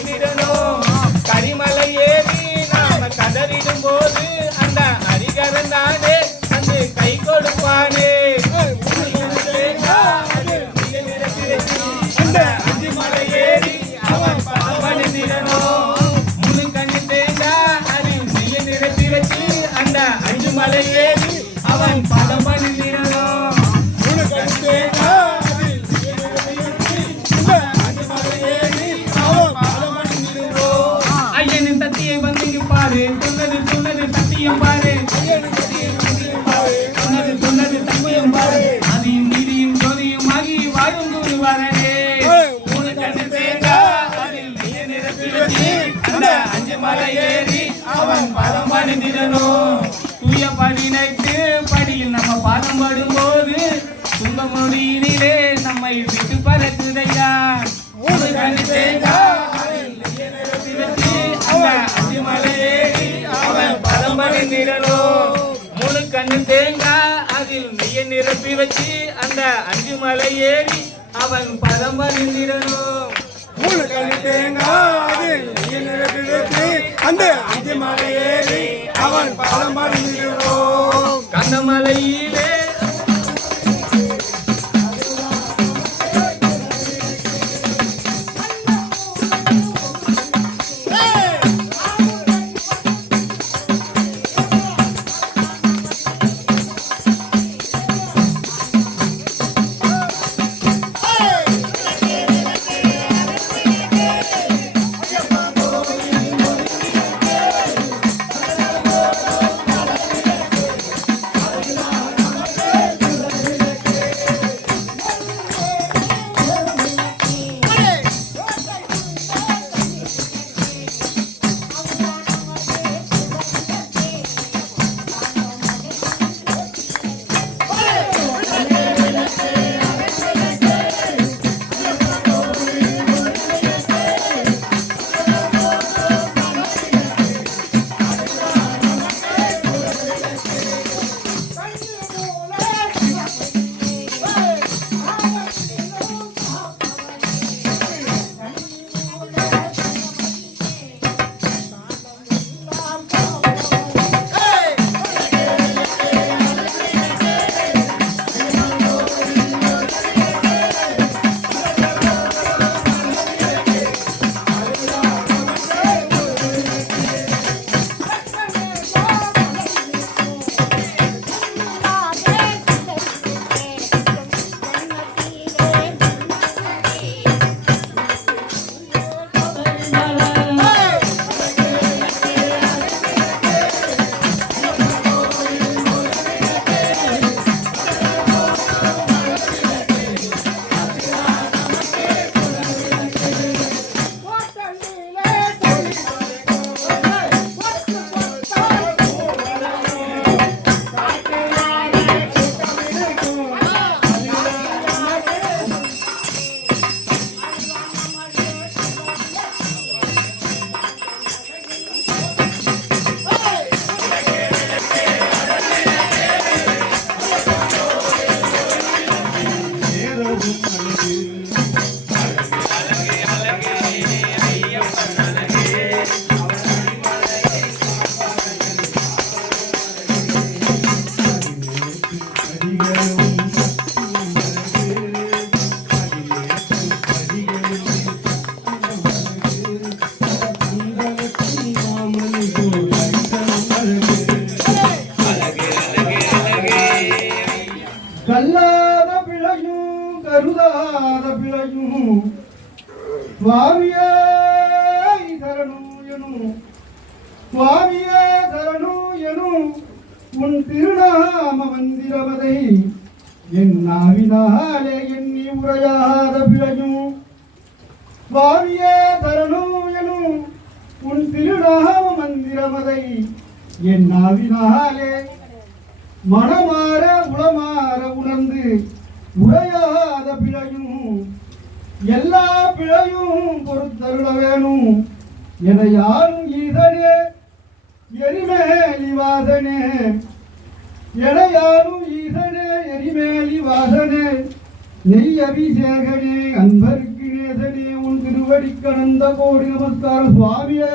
கலந்திடணும் கரிமலை ஏறி நாம கதறிடும் போது அந்த ஹரிகரன் தானே வந்து கை கொடுப்பானே. மலை மலையேறி அவன் பலம் பணிந்திடணும் தூய பதினைத்து படியில் நம்ம பாதம் படும்போது துன்ப மொழியினிலே நம்மை விட்டு பறக்குதையா? ஒரு கண் மலையேறி அவன் பலம் பணிந்திடணும் மூணு கண்ணு தேங்காய் அதில் நெய்ய நிரப்பி வச்சு அந்த அஞ்சு மலை ஏறி அவன் பலம் பணிந்திடணும் மூணு கண் தேங்காய் நிரப்பி அந்த அஞ்சு மலை ஏறி அவன் பலம் மறந்திடுவோம் கல்லாத பிழையும் கருதாத பிழையும் சுவாமியே தரணும் எனும் சுவாமியே தரணும் எனும் உன் திருநாம மந்திரவதை என் நாவினாலே எண்ணி உரையாத பிழையும் சுவாமியே தரணும் எனும் உன் திருநாம மந்திரவதை என் நாவினாலே மனமாற உளமாற உணர்ந்து உடையாத பிழையும் எல்லா பிழையும் பொறுத்தருள வேணும். என யாரும் இதனே? எரிமேலி வாதனே என யாரும் ஈதனே எரிமேலி வாதனே நெய் அபிஷேகனே அன்பருக்கு நேசனே உன் திருவடி கடந்த கோடி நமஸ்காரம். சுவாமியே.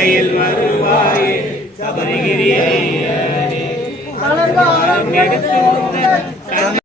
சிந்தையில் வருவாயே சபரிகிரி ஐயனே